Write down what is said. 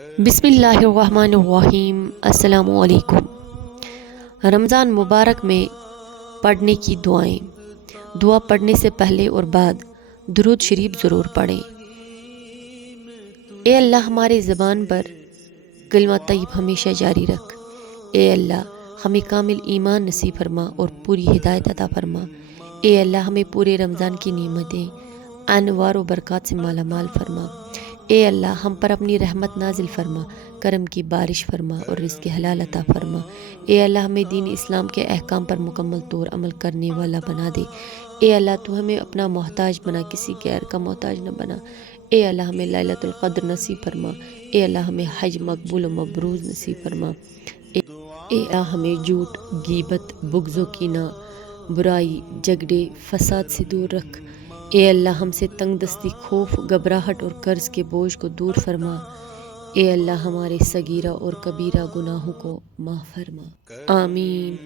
بسم اللہ الرحمن الرحیم۔ السلام علیکم۔ رمضان مبارک میں پڑھنے کی دعائیں۔ دعا پڑھنے سے پہلے اور بعد درود شریف ضرور پڑھیں۔ اے اللہ ہمارے زبان پر کلمہ طیب ہمیشہ جاری رکھ۔ اے اللہ ہمیں کامل ایمان نصیب فرما اور پوری ہدایت عطا فرما۔ اے اللہ ہمیں پورے رمضان کی نعمتیں انوار و برکات سے مالا مال فرما۔ اے اللہ ہم پر اپنی رحمت نازل فرما، کرم کی بارش فرما اور رزق حلال عطا فرما۔ اے اللہ ہمیں دین اسلام کے احکام پر مکمل طور عمل کرنے والا بنا دے۔ اے اللہ تو ہمیں اپنا محتاج بنا، کسی غیر کا محتاج نہ بنا۔ اے اللہ ہمیں لیلۃ القدر نصیب فرما۔ اے اللہ ہمیں حج مقبول و مبرور نصیب فرما۔ اے اللہ ہمیں جھوٹ، غیبت، بغض و کینہ، برائی، جھگڑے، فساد سے دور رکھ۔ اے اللہ ہم سے تنگ دستی، خوف، گھبراہٹ اور قرض کے بوجھ کو دور فرما۔ اے اللہ ہمارے صغیرہ اور کبیرہ گناہوں کو معاف فرما۔ آمین۔